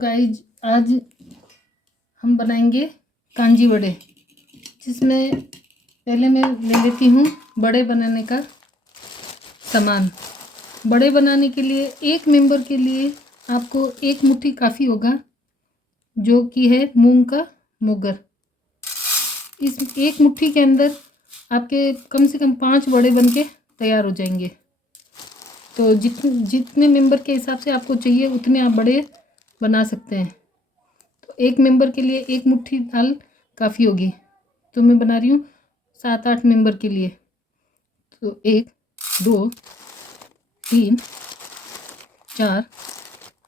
Guys आज हम बनाएंगे कांजी वड़े, जिसमें पहले मैं ले लेती हूँ बड़े बनाने का सामान। बड़े बनाने के लिए एक मेंबर के लिए आपको एक मुट्ठी काफ़ी होगा, जो कि है मूंग का मोगर। इस एक मुट्ठी के अंदर आपके कम से कम 5 बड़े बन के तैयार हो जाएंगे। तो जितने मेंबर के हिसाब से आपको चाहिए उतने आप बड़े बना सकते हैं। तो एक मेंबर के लिए एक मुट्ठी दाल काफ़ी होगी। तो मैं बना रही हूँ 7-8 मेंबर के लिए। तो 1 2 3 4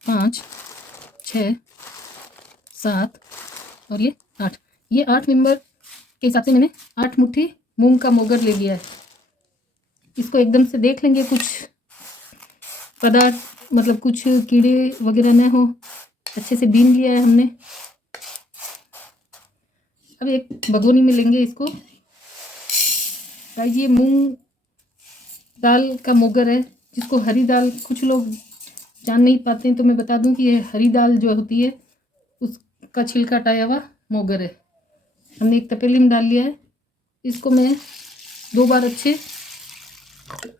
5 6 7 और ये 8। ये 8 मेंबर के हिसाब से मैंने 8 मुट्ठी मूंग का मोगर ले लिया है। इसको एकदम से देख लेंगे, कुछ पदार्थ मतलब कुछ कीड़े वगैरह न हो। अच्छे से बीन लिया है हमने। अब एक भगोनी में लेंगे इसको। गाइस, ये मूंग दाल का मोगर है, जिसको हरी दाल कुछ लोग जान नहीं पाते हैं, तो मैं बता दूं कि ये हरी दाल जो होती है उसका छिलका हटाया हुआ मोगर है। हमने एक तपेली में डाल लिया है। इसको मैं 2 बार अच्छे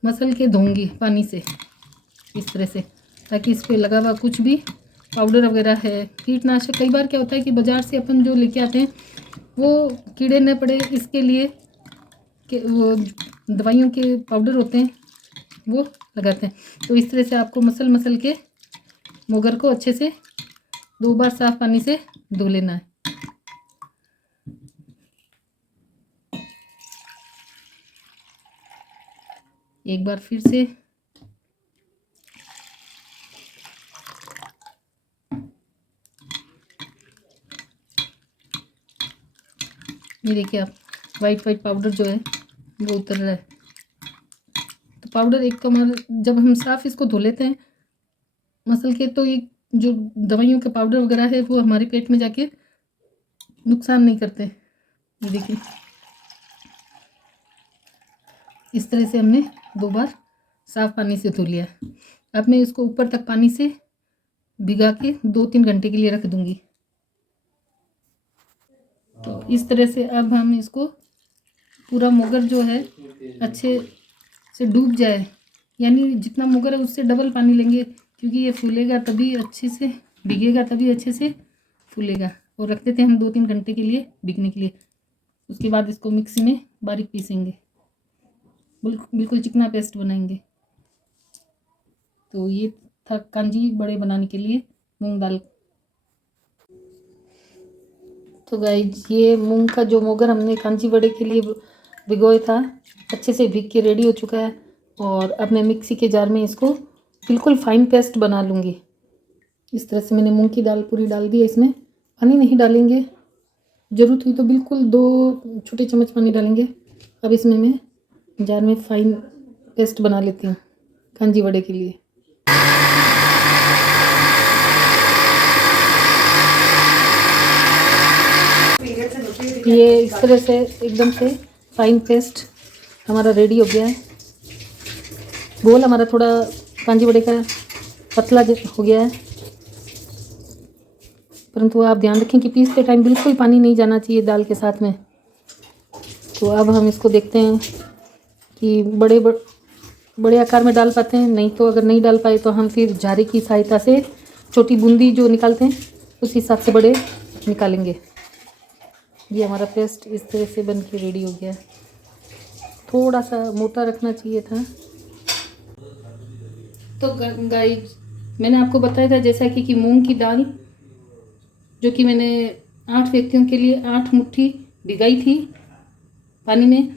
मसल के धोऊंगी पानी से, इस तरह से, ताकि इस पर लगा हुआ कुछ भी पाउडर वगैरह है, कीटनाशक। कई बार क्या होता है कि बाज़ार से अपन जो लेके आते हैं वो कीड़े न पड़े इसके लिए कि वो दवाइयों के पाउडर होते हैं वो लगाते हैं। तो इस तरह से आपको मसल के मोगर को अच्छे से 2 बार साफ पानी से धो लेना है। एक बार फिर से ये देखिए आप, वाइट पाउडर जो है वो उतर रहा है। तो पाउडर एक कमर जब हम साफ इसको धो लेते हैं मसल के, तो ये जो दवाइयों के पाउडर वगैरह है वो हमारे पेट में जाके नुकसान नहीं करते। ये देखिए, इस तरह से हमने 2 बार साफ पानी से धो लिया। अब मैं इसको ऊपर तक पानी से भिगा के 2-3 घंटे के लिए रख दूंगी। तो इस तरह से अब हम इसको पूरा मोगर जो है अच्छे से डूब जाए, यानी जितना मोगर है उससे डबल पानी लेंगे, क्योंकि ये फूलेगा तभी अच्छे से, भीगेगा तभी अच्छे से फूलेगा। और रख देते हैं हम 2-3 घंटे के लिए भीगने के लिए। उसके बाद इसको मिक्सी में बारीक पीसेंगे, बिल्कुल चिकना पेस्ट बनाएंगे। तो ये था कांजी बड़े बनाने के लिए मूंग दाल। तो गाइस, ये मूंग का जो मोगर हमने कांजी बड़े के लिए भिगोया था अच्छे से भीग के रेडी हो चुका है। और अब मैं मिक्सी के जार में इसको बिल्कुल फाइन पेस्ट बना लूँगी। इस तरह से मैंने मूंग की दाल पूरी डाल दी है। इसमें पानी नहीं डालेंगे, ज़रूरत हुई तो बिल्कुल 2 छोटे चम्मच पानी डालेंगे। अब इसमें मैं जार में फाइन पेस्ट बना लेती हूँ कांजी वड़े के लिए। ये इस तरह से एकदम से फाइन पेस्ट हमारा रेडी हो गया है। गोल हमारा थोड़ा कांजी वड़े का पतला हो गया है, परंतु आप ध्यान रखें कि पीसते टाइम बिल्कुल पानी नहीं जाना चाहिए दाल के साथ में। तो अब हम इसको देखते हैं कि बड़े आकार में डाल पाते हैं, नहीं तो अगर नहीं डाल पाए तो हम फिर झारे की सहायता से छोटी बूंदी जो निकालते हैं उस हिसाब से बड़े निकालेंगे। ये हमारा पेस्ट इस तरह से बन के रेडी हो गया है। थोड़ा सा मोटा रखना चाहिए था। तो गाइस, मैंने आपको बताया था जैसा कि मूंग की दाल जो कि मैंने 8 व्यक्तियों के लिए 8 मुट्ठी भिगाई थी पानी में,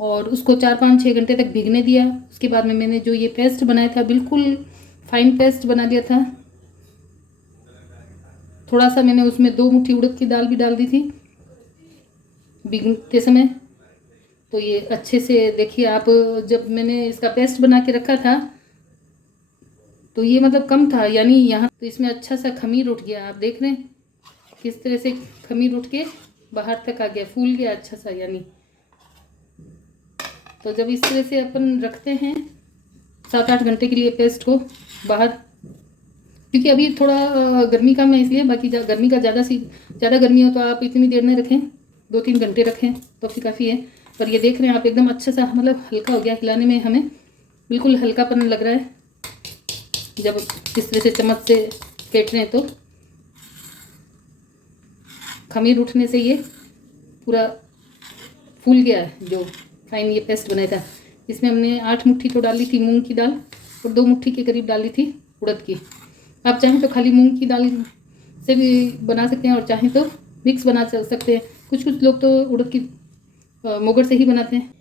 और उसको 4-5-6 घंटे तक भीगने दिया। उसके बाद में मैंने जो ये पेस्ट बनाया था बिल्कुल फाइन पेस्ट बना लिया था। थोड़ा सा मैंने उसमें 2 मुट्ठी उड़द की दाल भी डाल दी थी भीगते समय। तो ये अच्छे से देखिए आप, जब मैंने इसका पेस्ट बना के रखा था तो ये मतलब कम था, यानी यहाँ तो इसमें अच्छा सा खमीर उठ गया। आप देख रहे हैं किस तरह से खमीर उठ के बाहर तक आ गया, फूल गया अच्छा सा यानी। तो जब इस तरह से अपन रखते हैं 7-8 घंटे के लिए पेस्ट को बाहर, क्योंकि अभी थोड़ा गर्मी कम है इसलिए, बाकी गर्मी का ज़्यादा गर्मी हो तो आप इतनी देर नहीं रखें, 2-3 घंटे रखें तो फिर काफ़ी है। पर ये देख रहे हैं आप एकदम अच्छा सा मतलब हल्का हो गया, हिलाने में हमें बिल्कुल हल्कापन लग रहा है जब इस तरह से चम्मच से फेंट रहे हैं। तो खमीर उठने से ये पूरा फूल गया है। जो फाइन ये पेस्ट बनाया था, इसमें हमने 8 मुट्ठी तो डाली थी मूंग की दाल और 2 मुट्ठी के करीब डाली थी उड़द की। आप चाहें तो खाली मूंग की दाल से भी बना सकते हैं और चाहें तो मिक्स बना सकते हैं। कुछ लोग तो उड़द की मोगर से ही बनाते हैं।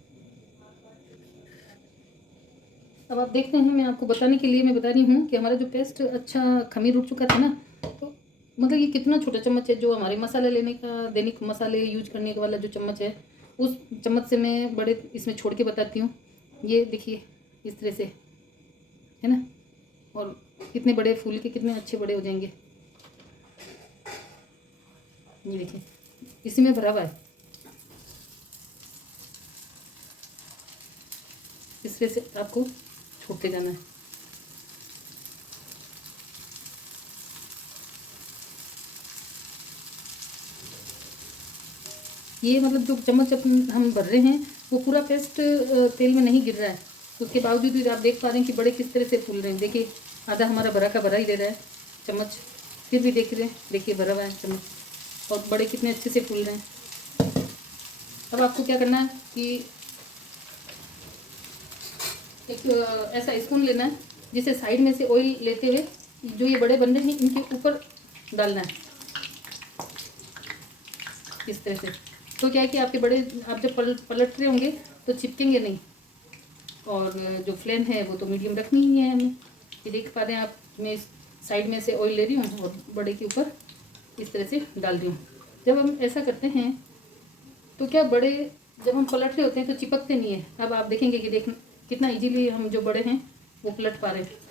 अब आप देखते हैं, मैं आपको बताने के लिए मैं बता रही हूँ कि हमारा जो पेस्ट अच्छा खमीर उठ चुका था ना, तो मतलब ये कितना छोटा चम्मच है जो हमारे मसाला लेने का, दैनिक मसाले यूज करने वाला जो चम्मच है, उस चम्मच से मैं बड़े इसमें छोड़ के बताती हूँ। ये देखिए इस तरह से है ना, और कितने बड़े फूल के कितने अच्छे बड़े हो जाएंगे। ये देखिए इसी में भरा हुआ है। इस तरह से आपको छोड़ते जाना है। ये मतलब जो चम्मच हम भर रहे हैं वो पूरा पेस्ट तेल में नहीं गिर रहा है, उसके बावजूद भी आप देख पा रहे हैं कि बड़े किस तरह से फूल रहे हैं। देखिए आधा हमारा भरा का भरा ही दे रहा है चम्मच, फिर भी देख रहे हैं, देखिए भरा हुआ है चम्मच और बड़े कितने अच्छे से फूल रहे हैं। अब आपको क्या करना है कि एक ऐसा स्पून लेना है जिसे साइड में से ऑयल लेते हुए जो ये बड़े बन रहे हैं इनके ऊपर डालना है इस तरह से। तो क्या है कि आपके बड़े आप जब पलट रहे होंगे तो चिपकेंगे नहीं। और जो फ्लेम है वो तो मीडियम रखनी ही है हमें। ये देख पा रहे हैं आप, मैं इस साइड में से ऑयल ले रही हूँ और बड़े के ऊपर इस तरह से डाल रही हूँ। जब हम ऐसा करते हैं तो क्या बड़े जब हम पलट रहे होते हैं तो चिपकते नहीं है। अब आप देखेंगे कि कितना इजीली हम जो बड़े हैं वो पलट पा रहे हैं।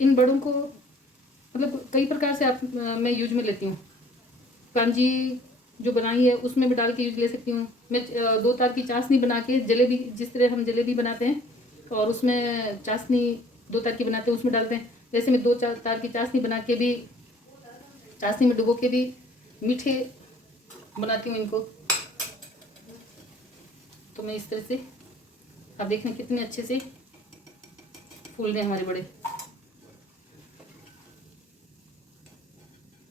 इन बड़ों को मतलब कई प्रकार से मैं यूज में लेती हूँ। कांजी जो बनाई है उसमें भी डाल के यूज ले सकती हूँ मैं। 2 तार की चाशनी बना के जलेबी, जिस तरह हम जलेबी बनाते हैं और उसमें चाशनी 2 तार की बनाते हैं उसमें डालते हैं, वैसे मैं 2 तार की चाशनी बना के भी चाशनी में डुबो के भी मीठे बनाती हूँ इनको। तो मैं इस तरह से आप देख रहे हैं कितने अच्छे से फूल रहे हैं हमारे बड़े।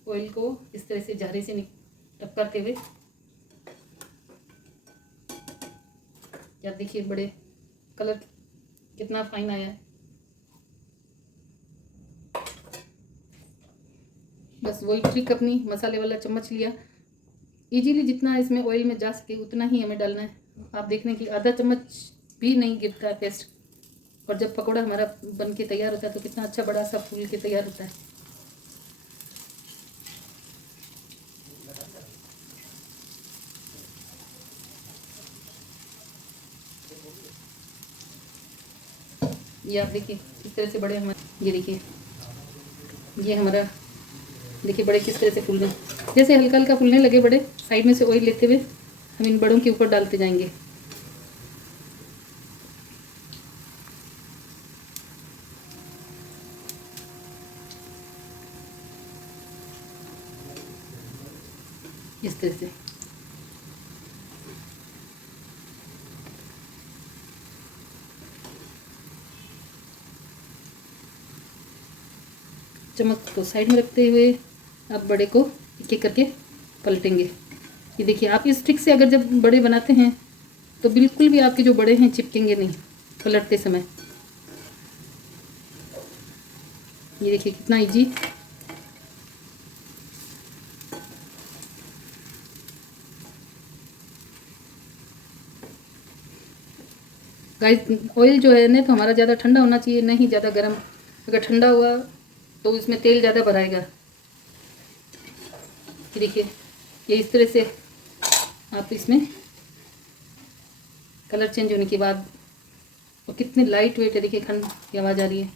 ऑयल को इस तरह से झारे से टपकाते हुए या देखिए बड़े कलर कितना फाइन आया है। बस वही ट्रिक, अपनी मसाले वाला चम्मच लिया, इजीली जितना इसमें ऑयल में जा सके उतना ही हमें डालना है। आप देख रहे हैं कि आधा चम्मच भी नहीं गिरता है पेस्ट, और जब पकौड़ा हमारा बन के तैयार होता है तो कितना अच्छा बड़ा सा फूल के तैयार होता है। ये आप देखिए इस तरह से बड़े हमारे, ये देखिए ये हमारा देखिए बड़े किस तरह से फूल रहे हैं। जैसे हल्का हल्का फूलने लगे बड़े, साइड में से ऑयल लेते हुए हम इन बड़ों के ऊपर डालते जाएंगे। इस तरह से चम्मच को साइड में रखते हुए आप बड़े को एक एक करके पलटेंगे। ये देखिए आप इस ट्रिक से अगर जब बड़े बनाते हैं तो बिल्कुल भी आपके जो बड़े हैं चिपकेंगे नहीं पलटते समय। ये देखिए कितना इजी। गाइस ऑयल जो है ना तो हमारा ज़्यादा ठंडा होना चाहिए, नहीं ज़्यादा गर्म। अगर ठंडा हुआ तो इसमें तेल ज़्यादा भराएगा। ये देखिए ये इस तरह से आप इसमें कलर चेंज होने के बाद, और कितने लाइट वेट है, देखिए खंड की आवाज़ आ रही है।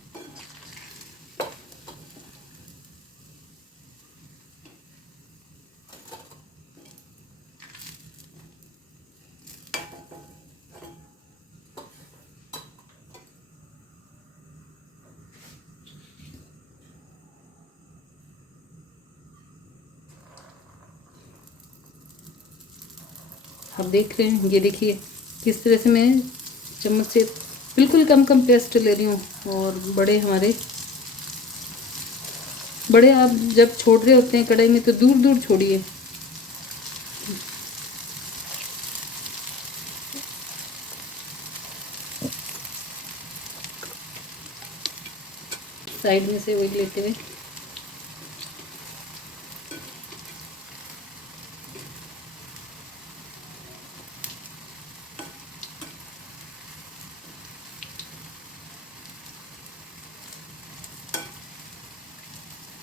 आप देख रहे हैं, ये देखिए किस तरह से मैं चम्मच से बिल्कुल कम कम पेस्ट ले रही हूँ। और बड़े आप जब छोड़ रहे होते हैं कढ़ाई में तो दूर दूर छोड़िए। साइड में से ऑयल लेते हुए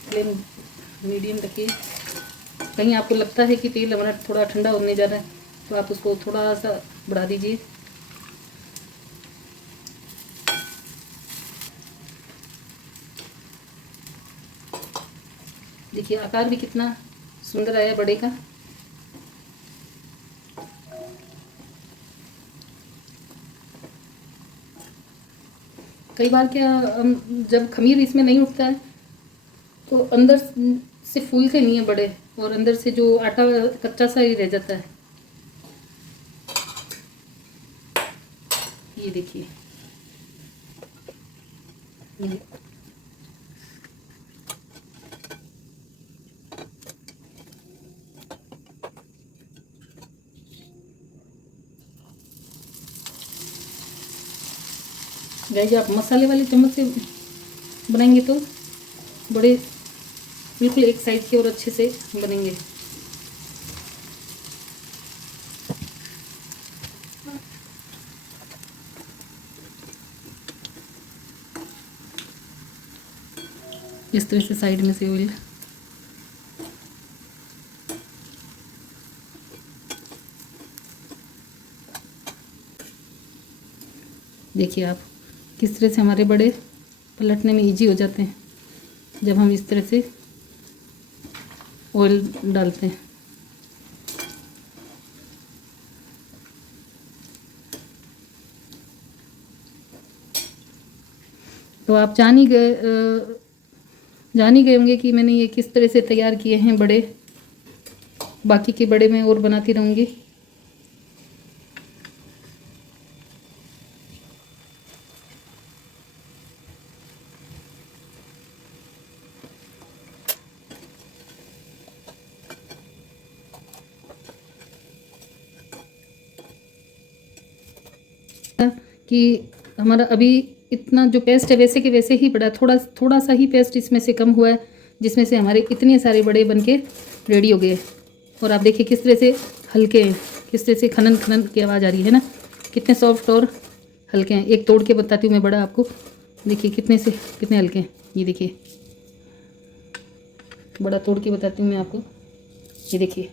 फ्लेम मीडियम रखिए। कहीं आपको लगता है कि तेल हमारा थोड़ा ठंडा होने जा रहा है तो आप उसको थोड़ा सा बढ़ा दीजिए। देखिए आकार भी कितना सुंदर आया बड़े का। कई बार क्या जब खमीर इसमें नहीं उठता है तो अंदर से फूलते नहीं है बड़े, और अंदर से जो आटा कच्चा सा ही रह जाता है। ये देखिए गाइस, आप मसाले वाले चम्मच से बनाएंगे तो बड़े बिल्कुल एक साइड के और अच्छे से बनेंगे। इस तरह से साइड में से ऑयल देखिए आप किस तरह से हमारे बड़े पलटने में इजी हो जाते हैं जब हम इस तरह से ऑयल डालते हैं। तो आप जान ही होंगे कि मैंने ये किस तरह से तैयार किए हैं बड़े। बाकी के बड़े मैं और बनाती रहूँगी। कि हमारा अभी इतना जो पेस्ट है वैसे के वैसे ही पड़ा, थोड़ा सा ही पेस्ट इसमें से कम हुआ है, जिसमें से हमारे इतने सारे बड़े बनके रेडी हो गए। और आप देखिए किस तरह से हल्के हैं, किस तरह से खनन खनन की आवाज़ आ रही है ना, कितने सॉफ्ट और हल्के हैं। एक तोड़ के बताती हूँ मैं बड़ा आपको, देखिए कितने हल्के हैं। ये देखिए बड़ा तोड़ के बताती हूँ मैं आपको। ये देखिए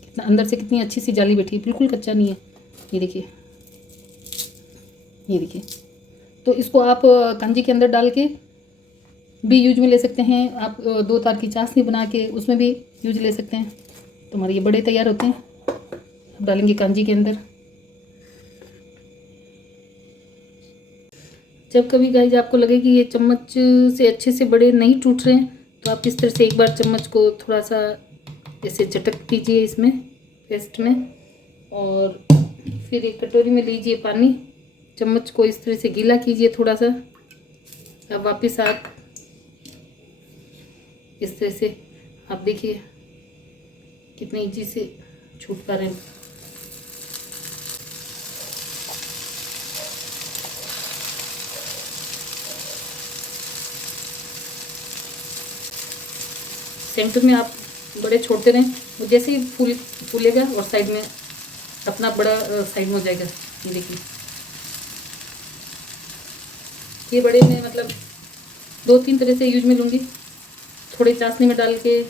कितना अंदर से कितनी अच्छी सी जाली बैठी है, बिल्कुल कच्चा नहीं है। ये देखिए तो इसको आप कांजी के अंदर डाल के भी यूज में ले सकते हैं। आप 2 तार की चाशनी बना के उसमें भी यूज ले सकते हैं। तो हमारे ये बड़े तैयार होते हैं। अब डालेंगे कांजी के अंदर। जब कभी गाइस आपको लगे कि ये चम्मच से अच्छे से बड़े नहीं टूट रहे हैं तो आप इस तरह से एक बार चम्मच को थोड़ा सा ऐसे झटक दीजिए इसमें पेस्ट में, और फिर एक कटोरी में लीजिए पानी, चम्मच को इस तरह से गीला कीजिए थोड़ा सा। अब वापस आप इस तरह से आप देखिए कितने इजी से छूट पा रहे हैं। सेंटर में आप बड़े छोड़ते रहें, वो जैसे ही फूलेगा और साइड में अपना बड़ा साइड में हो जाएगा। ये देखिए ये बड़े में मतलब 2-3 तरह से यूज में लूँगी। थोड़े चाशनी में डाल के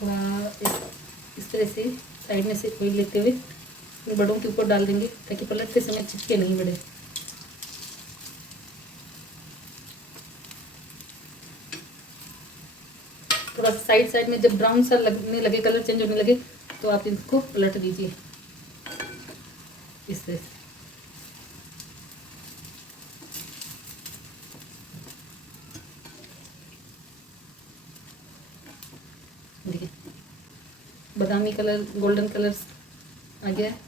थोड़ा इस तरह से साइड में से ऑयल लेते हुए इन बड़ों के ऊपर डाल देंगे ताकि पलटते समय चिपके नहीं बड़े। थोड़ा साइड में जब ब्राउन सा लगने लगे, कलर चेंज होने लगे, तो आप इसको पलट दीजिए इस तरह से। देखिए बादामी कलर, गोल्डन कलर आ गया है।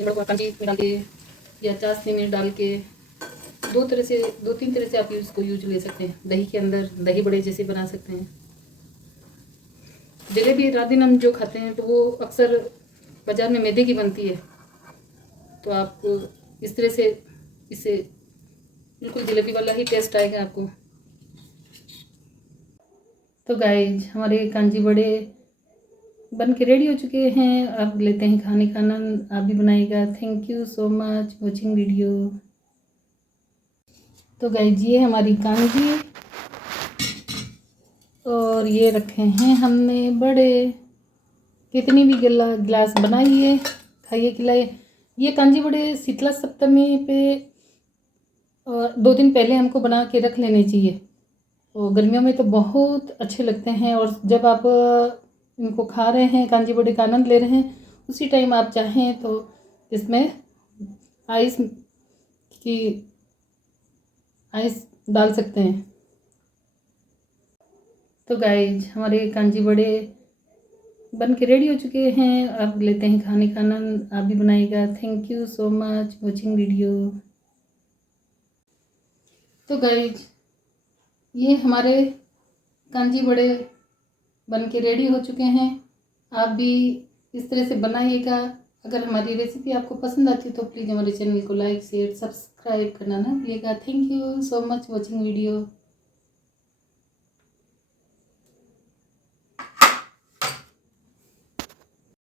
कांजी में डाल के या चाशनी में डाल के दो तीन तरह से आप इसको यूज ले सकते हैं। दही के अंदर दही बड़े जैसे बना सकते हैं। जलेबी रात दिन हम जो खाते हैं तो वो अक्सर बाज़ार में मैदे की बनती है, तो आप इस तरह से इसे बिल्कुल जलेबी वाला ही टेस्ट आएगा आपको। तो गाइज हमारे कांजी बड़े बन के रेडी हो चुके हैं। अब लेते हैं खाने का आनंद। आप भी बनाइएगा। Thank you so much watching video. तो गाइज ये हमारी कांजी और ये रखे हैं हमने बड़े। कितनी भी गिलास बनाइए, खाइए, खिलाइए। ये कांजी बड़े शीतला सप्तमी पे 2 दिन पहले हमको बना के रख लेने चाहिए। और गर्मियों में तो बहुत अच्छे लगते हैं। और जब आप इनको खा रहे हैं, कांजी बड़े का आनंद ले रहे हैं, उसी टाइम आप चाहें तो इसमें आइस डाल सकते हैं। तो गाइज हमारे कांजी बड़े बन के रेडी हो चुके हैं। अब लेते हैं खाने का आनंद। आप भी बनाइएगा। Thank you so much watching video. तो गाइज ये हमारे कांजी बड़े बन के रेडी हो चुके हैं। आप भी इस तरह से बनाइएगा। अगर हमारी रेसिपी आपको पसंद आती है तो प्लीज़ हमारे चैनल को लाइक, शेयर, सब्सक्राइब करना ना भूलिएगा। Thank you so much watching video.